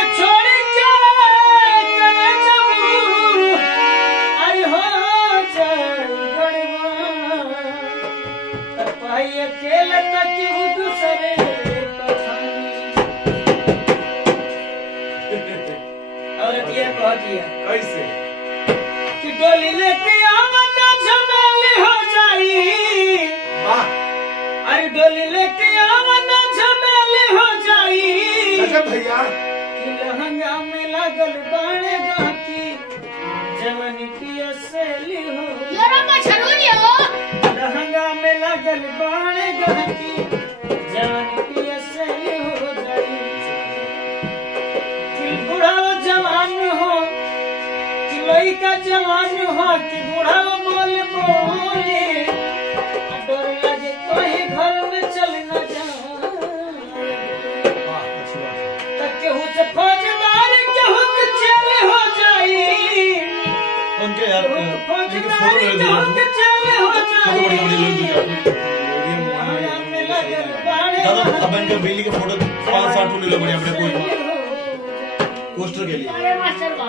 के छोड़ के कने जाऊं अरे हो जाए गड़बड़ पाई अकेले तक हूँ दूसरे औरत ये कहती है कैसे कि डोली लेके आवन झमेली हो जाई अरे डोली लेके आवन झमेली हो जाई अच्छा भैया कि लहंगा में लगल बाणे गाकी जवानी पिया सेली हो योरा मछरुनी हो लहंगा में लगल बाणे गाकी जवानी पिया सेली हो जाई कि बूढ़ा जवान हो कि लड़का जवान हो कि बूढ़ा मोल बोले डर लगे कहीं घर में चल न जाए केहू से फौजदार केहू के जेल हो जाई उनके यार फौजदार केहू के जेल हो जाई दादा अब इनके बेली के फोटो 5-7 ले लो बढ़िया बढ़िया कोई पोस्टर के लिए अरे मास्टर बा